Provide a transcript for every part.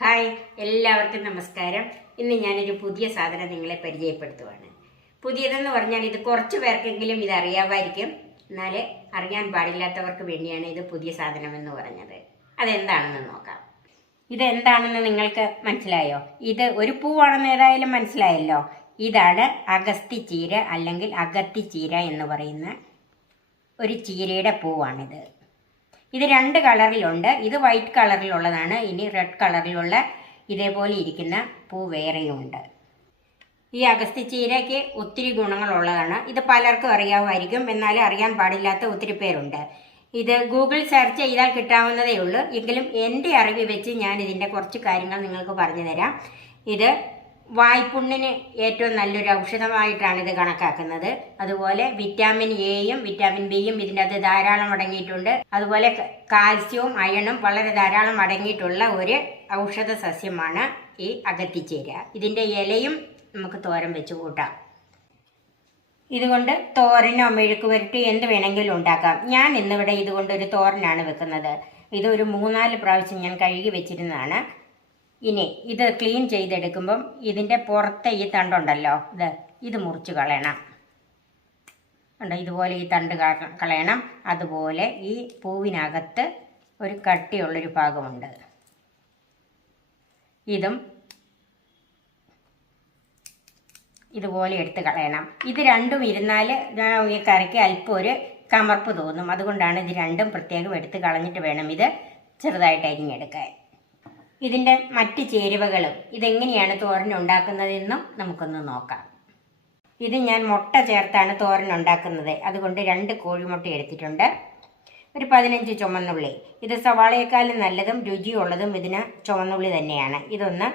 Hi, എല്ലാവർക്കും നമസ്കാരം. ഇന്ന് ഞാനൊരു പുതിയ സാധനം നിങ്ങളെ പരിചയപ്പെടുത്തുവാണ്. പുതിയതെന്ന് പറഞ്ഞാൽ ഇത് കുറച്ച് പേർക്കെങ്കിലും ഇത് അറിയാമായിരിക്കും. എന്നാൽ അറിയാൻ പാടില്ലാത്തവർക്ക് വേണ്ടിയാണ് ഇത് പുതിയ സാധനം എന്ന് പറഞ്ഞത്. അതെന്താണെന്ന് നോക്കാം. ഇതെന്താണെന്ന് നിങ്ങൾക്ക് മനസ്സിലായോ? ഇത് ഒരു പൂവാണെന്ന് ഏതായാലും മനസ്സിലായല്ലോ. ഇതാണ് അഗസ്തിച്ചീര അല്ലെങ്കിൽ അഗത്തിച്ചീര എന്ന് പറയുന്ന ഒരു ചീരയുടെ പൂവാണിത്. ഇത് 2 കളറിലുണ്ട്. ഇത് വൈറ്റ് കളറിലുള്ളതാണ്. ഇനി റെഡ് കളറിലുള്ള ഇതേപോലെ ഇരിക്കുന്ന പൂ വേറെയുമുണ്ട്. ഈ അഗസ്ത്യച്ചീരയ്ക്ക് ഒത്തിരി ഗുണങ്ങളുള്ളതാണ്. ഇത് പലർക്കും അറിയാമായിരിക്കും, എന്നാൽ അറിയാൻ പാടില്ലാത്ത ഒത്തിരി പേരുണ്ട്. ഇത് ഗൂഗിൾ സെർച്ച് ചെയ്താൽ കിട്ടാവുന്നതേ ഉള്ളൂ. എങ്കിലും എൻ്റെ അറിവ് വെച്ച് ഞാൻ ഇതിൻ്റെ കുറച്ച് കാര്യങ്ങൾ നിങ്ങൾക്ക് പറഞ്ഞു തരാം. ഇത് വായ്പുണ്ണിന് ഏറ്റവും നല്ലൊരു ഔഷധമായിട്ടാണ് ഇത് കണക്കാക്കുന്നത്. അതുപോലെ വിറ്റാമിൻ എയും വിറ്റാമിൻ ബിയും ഇതിൻ്റെ അകത്ത് ധാരാളം അടങ്ങിയിട്ടുണ്ട്. അതുപോലെ കാൽസ്യവും അയണും വളരെ ധാരാളം അടങ്ങിയിട്ടുള്ള ഒരു ഔഷധ സസ്യമാണ് ഈ അഗത്തിച്ചീര. ഇതിൻ്റെ ഇലയും നമുക്ക് തോരൻ വെച്ച് കൂട്ടാം. ഇതുകൊണ്ട് തോരനോ മെഴുക്ക് പുരട്ടി എന്ത് വേണമെങ്കിലും ഉണ്ടാക്കാം. ഞാൻ ഇന്നിവിടെ ഇതുകൊണ്ടൊരു തോരനാണ് വെക്കുന്നത്. ഇതൊരു 3-4 പ്രാവശ്യം ഞാൻ കഴുകി വെച്ചിരുന്നതാണ്. ഇനി ഇത് ക്ലീൻ ചെയ്തെടുക്കുമ്പം ഇതിൻ്റെ പുറത്തെ ഈ തണ്ടുണ്ടല്ലോ, ഇത് മുറിച്ച് കളയണം. ഉണ്ടോ, ഇതുപോലെ ഈ തണ്ട് കളയണം. അതുപോലെ ഈ പൂവിനകത്ത് ഒരു കട്ടിയുള്ളൊരു ഭാഗമുണ്ട്, ഇതും ഇതുപോലെ എടുത്ത് കളയണം. ഇത് രണ്ടും ഇരുന്നാൽ ഈ കറിക്ക് അല്പം ഒരു കമർപ്പ് തോന്നും. അതുകൊണ്ടാണ് ഇത് രണ്ടും പ്രത്യേകം എടുത്ത് കളഞ്ഞിട്ട് വേണം ഇത് ചെറുതായിട്ട് അരിഞ്ഞെടുക്കാൻ. ഇതിൻ്റെ മറ്റ് ചേരുവകളും ഇതെങ്ങനെയാണ് തോരൻ ഉണ്ടാക്കുന്നതെന്നും നമുക്കൊന്ന് നോക്കാം. ഇത് ഞാൻ മുട്ട ചേർത്താണ് തോരൻ ഉണ്ടാക്കുന്നത്. അതുകൊണ്ട് 2 കോഴിമുട്ട എടുത്തിട്ടുണ്ട്. ഒരു 15 ചുവന്നുള്ളി. ഇത് സവാളയേക്കാളും നല്ലതും രുചിയുള്ളതും ഇതിന് ചുവന്നുള്ളി തന്നെയാണ്. ഇതൊന്ന്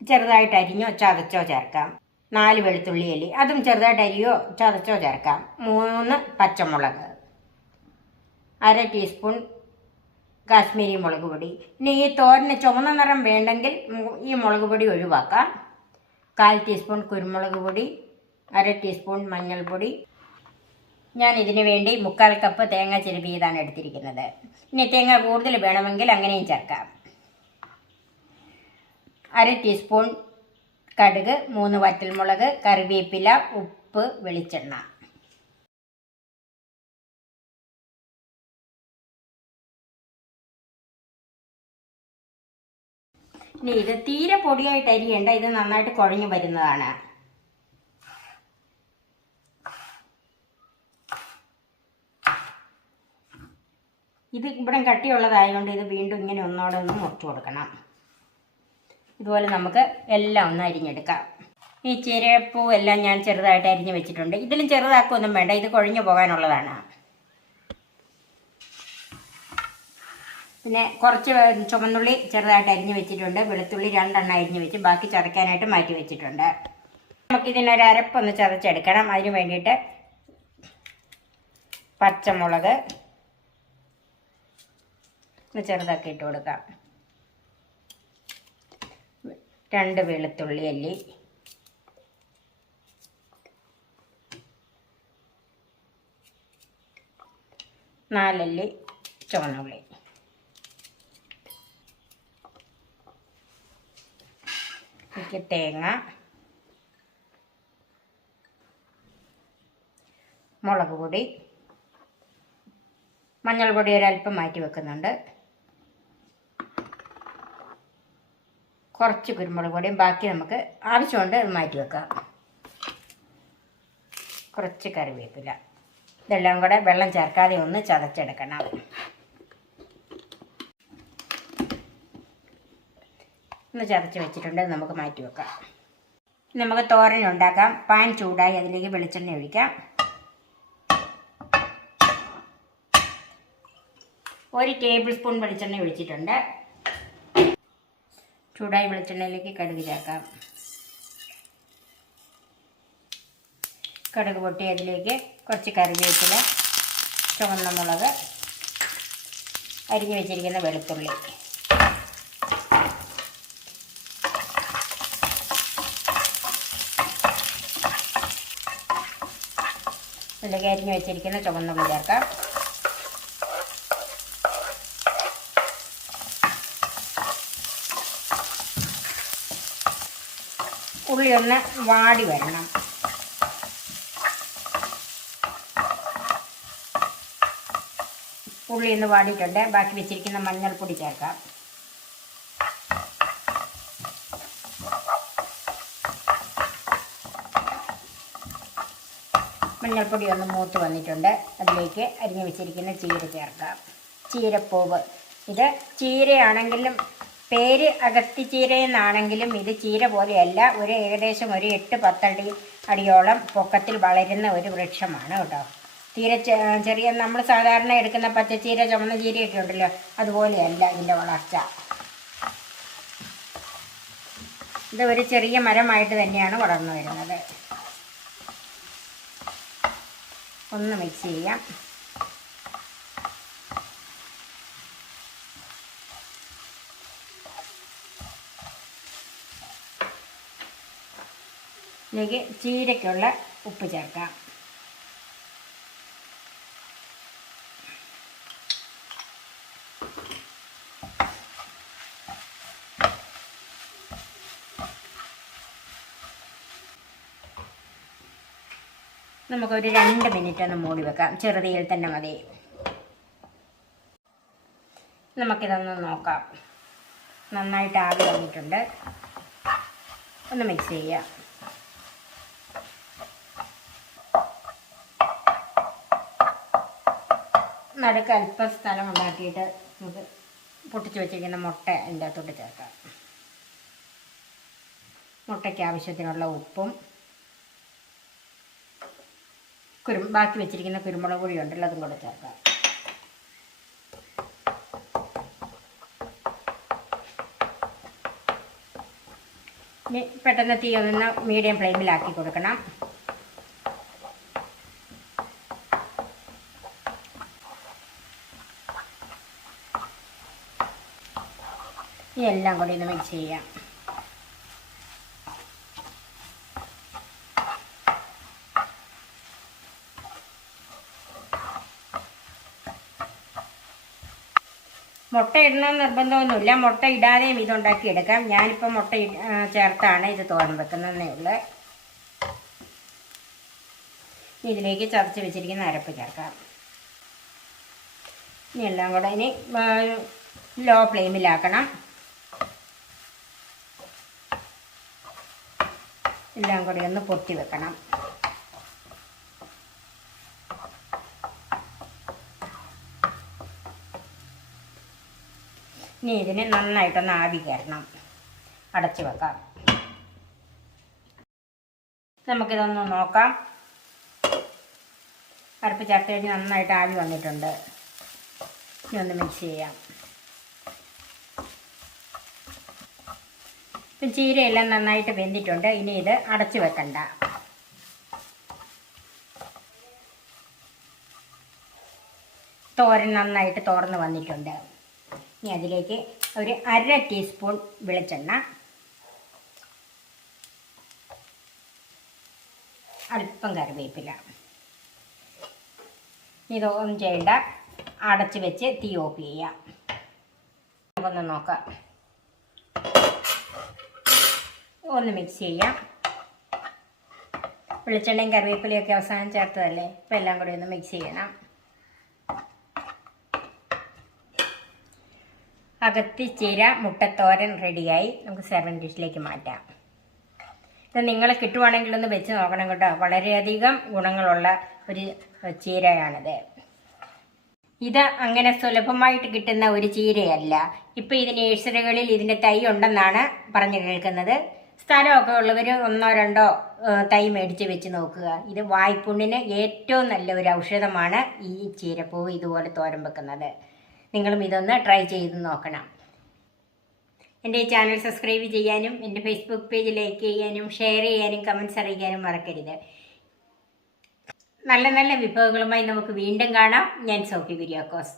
ചെറുതായിട്ട് അരിഞ്ഞോ ചതച്ചോ ചേർക്കാം. 4 വെളുത്തുള്ളി അല്ലി, അതും ചെറുതായിട്ട് അരിയോ ചതച്ചോ ചേർക്കാം. 3 പച്ചമുളക്, 1/2 ടീസ്പൂൺ കാശ്മീരി മുളക് പൊടി. ഇനി ഈ തോരന് ചുവന്ന നിറം വേണ്ടെങ്കിൽ ഈ മുളക് പൊടി ഒഴിവാക്കാം. 1/4 ടീസ്പൂൺ കുരുമുളക് പൊടി, 1/2 ടീസ്പൂൺ മഞ്ഞൾപ്പൊടി. ഞാൻ ഇതിനു വേണ്ടി 3/4 കപ്പ് തേങ്ങ ചിരവിയതാണ് എടുത്തിരിക്കുന്നത്. ഇനി തേങ്ങ കൂടുതൽ വേണമെങ്കിൽ അങ്ങനെയും ചേർക്കാം. 1/2 ടീസ്പൂൺ കടുക്, 3 വറ്റൽമുളക്, കറിവേപ്പില, ഉപ്പ്, വെളിച്ചെണ്ണ. ഇനി ഇത് തീരെ പൊടിയായിട്ട് അരിയേണ്ട, ഇത് നന്നായിട്ട് കുഴഞ്ഞു വരുന്നതാണ്. ഇത് ഇവിടെ കട്ടിയുള്ളതായതുകൊണ്ട് ഇത് വീണ്ടും ഇങ്ങനെ ഒന്നോടെ ഒന്ന് മുറിച്ചു കൊടുക്കണം. ഇതുപോലെ നമുക്ക് എല്ലാം ഒന്ന് അരിഞ്ഞെടുക്കാം. ഈ ചീരപ്പൂ എല്ലാം ഞാൻ ചെറുതായിട്ട് അരിഞ്ഞ് വെച്ചിട്ടുണ്ട്. ഇതിലും ചെറുതാക്കൊന്നും വേണ്ട, ഇത് കുഴഞ്ഞു പോകാനുള്ളതാണ്. പിന്നെ കുറച്ച് ചുവന്നുള്ളി ചെറുതായിട്ട് അരിഞ്ഞ് വെച്ചിട്ടുണ്ട്. വെളുത്തുള്ളി 2 എണ്ണം അരിഞ്ഞ് വെച്ച് ബാക്കി ചതയ്ക്കാനായിട്ട് മാറ്റി വെച്ചിട്ടുണ്ട്. നമുക്കിതിനൊരു അരപ്പൊന്ന് ചതച്ചെടുക്കണം. അതിന് വേണ്ടിയിട്ട് പച്ചമുളക് ചെറുതാക്കി ഇട്ട് കൊടുക്കാം. 2 വെളുത്തുള്ളി അല്ലി, 4 അല്ലി ചുവന്നുള്ളി. തേങ്ങ, മുളക് പൊടി, മഞ്ഞൾപ്പൊടി ഒരല്പം മാറ്റി വെക്കുന്നുണ്ട്. കുറച്ച് കുരുമുളക് പൊടിയും ബാക്കി നമുക്ക് ആവശ്യമുണ്ട് അത് മാറ്റി വെക്കാം. കുറച്ച് കറിവേപ്പില. ഇതെല്ലാം കൂടെ വെള്ളം ചേർക്കാതെ ഒന്ന് ചതച്ചെടുക്കണം. ഒന്ന് ചതച്ച് വെച്ചിട്ടുണ്ട്, നമുക്ക് മാറ്റി വെക്കാം. നമുക്ക് തോരൻ ഉണ്ടാക്കാം. പാൻ ചൂടായി അതിലേക്ക് വെളിച്ചെണ്ണ ഒഴിക്കാം. 1 ടേബിൾ സ്പൂൺ വെളിച്ചെണ്ണ ഒഴിച്ചിട്ടുണ്ട്. ചൂടായി വെളിച്ചെണ്ണയിലേക്ക് കടുക് ചേർക്കാം. കടുക് പൊട്ടി അതിലേക്ക് കുറച്ച് കറിവേപ്പില, ചുവന്ന മുളക്, അരിഞ്ഞു വെച്ചിരിക്കുന്ന വെളുത്തുള്ളി, ഇതിലേക്ക് അരിഞ്ഞു വെച്ചിരിക്കുന്ന ചുവന്നുള്ളി ചേർക്കാം. ഉള്ളി ഒന്ന് വാടി വരണം. ഉള്ളി ഒന്ന് വാടിയിട്ടുണ്ട്. ബാക്കി വെച്ചിരിക്കുന്ന മഞ്ഞൾപ്പൊടി ചേർക്കാം. മഞ്ഞൾപ്പൊടി ഒന്ന് മൂത്ത് വന്നിട്ടുണ്ട്. അതിലേക്ക് അരിഞ്ഞു വെച്ചിരിക്കുന്ന ചീര ചേർക്കാം. ചീരപ്പൂവ്, ഇത് ചീരയാണെങ്കിലും പേര് അഗത്തിച്ചീര എന്നാണെങ്കിലും ഇത് ചീര പോലെയല്ല. ഏകദേശം ഒരു 8-10 അടിയോളം പൊക്കത്തിൽ വളരുന്ന ഒരു വൃക്ഷമാണ് കേട്ടോ. തീരെ ചെറിയ നമ്മൾ സാധാരണ എടുക്കുന്ന പച്ചച്ചീര, ചുമന്ന ചീരയൊക്കെ ഉണ്ടല്ലോ, അതുപോലെയല്ല ഇതിൻ്റെ വളർച്ച. ഇത് ഒരു ചെറിയ മരമായിട്ട് തന്നെയാണ് വളർന്നു വരുന്നത്. ഒന്ന് മിക്സ് ചെയ്യാം. ഇതിലേക്ക് ചീരയ്ക്കുള്ള ഉപ്പ് ചേർക്കാം. നമുക്കൊരു 2 മിനിറ്റ് ഒന്ന് മൂടി വെക്കാം. ചെറുതീയിൽ തന്നെ മതി. നമുക്കിതൊന്ന് നോക്കാം. നന്നായിട്ട് ആവി വന്നിട്ടുണ്ട്. ഒന്ന് മിക്സ് ചെയ്യാം. നടുക്ക് അല്പം സ്ഥലം ഉണ്ടാക്കിയിട്ട് നമുക്ക് പൊട്ടിച്ച് വെച്ചിരിക്കുന്ന മുട്ട അതിൻ്റെ അകത്തോട്ട് ചേർക്കാം. മുട്ടയ്ക്ക് ആവശ്യത്തിനുള്ള ഉപ്പും ബാക്കി വെച്ചിരിക്കുന്ന കുരുമുളക് പൊടി ഉണ്ടല്ലോ, അതും കൂടെ ചേർക്കാം. ഇനി പെട്ടെന്ന് തീ ഒന്ന് മീഡിയം ഫ്ലെയിമിലാക്കി കൊടുക്കണം. ഇനി എല്ലാം കൂടി ഒന്ന് മിക്സ് ചെയ്യാം. മുട്ട ഇടണമെന്ന് നിർബന്ധമൊന്നുമില്ല. മുട്ട ഇടാതെയും ഇതുണ്ടാക്കി എടുക്കാം. ഞാനിപ്പോൾ മുട്ട ചേർത്താണ് ഇത് തോരൻ വെക്കുന്നതേ ഉള്ളൂ. ഇതിലേക്ക് ചതച്ച് വെച്ചിരിക്കുന്ന അരപ്പ് ചേർക്കാം. ഇനി എല്ലാം കൂടെ ഇനി ലോ ഫ്ലെയിമിലാക്കണം. എല്ലാം കൂടി ഒന്ന് പൊത്തി വെക്കണം. ഇനി ഇതിന് നന്നായിട്ടൊന്ന് ആവി കയറണം. അടച്ചു വെക്കാം. നമുക്കിതൊന്ന് നോക്കാം. അരപ്പ് ചേർത്ത് കഴിഞ്ഞ് നന്നായിട്ട് ആവി വന്നിട്ടുണ്ട്. ഇനി ഒന്ന് മിക്സ് ചെയ്യാം. ഇപ്പം ചീരയെല്ലാം നന്നായിട്ട് വെന്തിട്ടുണ്ട്. ഇനി ഇത് അടച്ചു വെക്കണ്ട. തോരൻ നന്നായിട്ട് തോർന്ന് വന്നിട്ടുണ്ട്. ഇനി അതിലേക്ക് ഒരു 1/2 ടീസ്പൂൺ വെളിച്ചെണ്ണ, അല്പം കറിവേപ്പില. ഇതൊന്നും ചെയ്യണ്ട. അടച്ച് വെച്ച് തീ ഓഫ് ചെയ്യാം. നമുക്കൊന്ന് നോക്കാം. ഒന്ന് മിക്സ് ചെയ്യാം. വെളിച്ചെണ്ണയും കറിവേപ്പിലയൊക്കെ അവസാനം ചേർത്തതല്ലേ, അപ്പോൾ എല്ലാം കൂടി ഒന്ന് മിക്സ് ചെയ്യണം. അഗത്തിച്ചീര മുട്ടത്തോരൻ റെഡിയായി. നമുക്ക് സെർവിങ് ഡിഷിലേക്ക് മാറ്റാം. ഇത് നിങ്ങൾ കിട്ടുവാണെങ്കിൽ ഒന്ന് വെച്ച് നോക്കണം കേട്ടോ. വളരെയധികം ഗുണങ്ങളുള്ള ഒരു ചീരയാണിത്. ഇത് അങ്ങനെ സുലഭമായിട്ട് കിട്ടുന്ന ഒരു ചീരയല്ല. ഇപ്പം ഇത് നേഴ്സറികളിൽ ഇതിൻ്റെ തൈ ഉണ്ടെന്നാണ് പറഞ്ഞു കേൾക്കുന്നത്. സ്ഥലമൊക്കെ ഉള്ളവർ 1-2 തൈ മേടിച്ച് വെച്ച് നോക്കുക. ഇത് വായ്പുണ്ണിന് ഏറ്റവും നല്ല ഒരു ഔഷധമാണ് ഈ ചീരപ്പൂവ് ഇതുപോലെ തോരൻ വെക്കുന്നത്. നിങ്ങളും ഇതൊന്ന് ട്രൈ ചെയ്ത് നോക്കണം. എൻ്റെ ഈ ചാനൽ സബ്സ്ക്രൈബ് ചെയ്യാനും എൻ്റെ ഫേസ്ബുക്ക് പേജ് ലൈക്ക് ചെയ്യാനും ഷെയർ ചെയ്യാനും കമൻറ്റ്സ് അറിയിക്കാനും മറക്കരുത്. നല്ല നല്ല വിഭവങ്ങളുമായി നമുക്ക് വീണ്ടും കാണാം. ഞാൻ സോഫി കുര്യാക്കോസ്.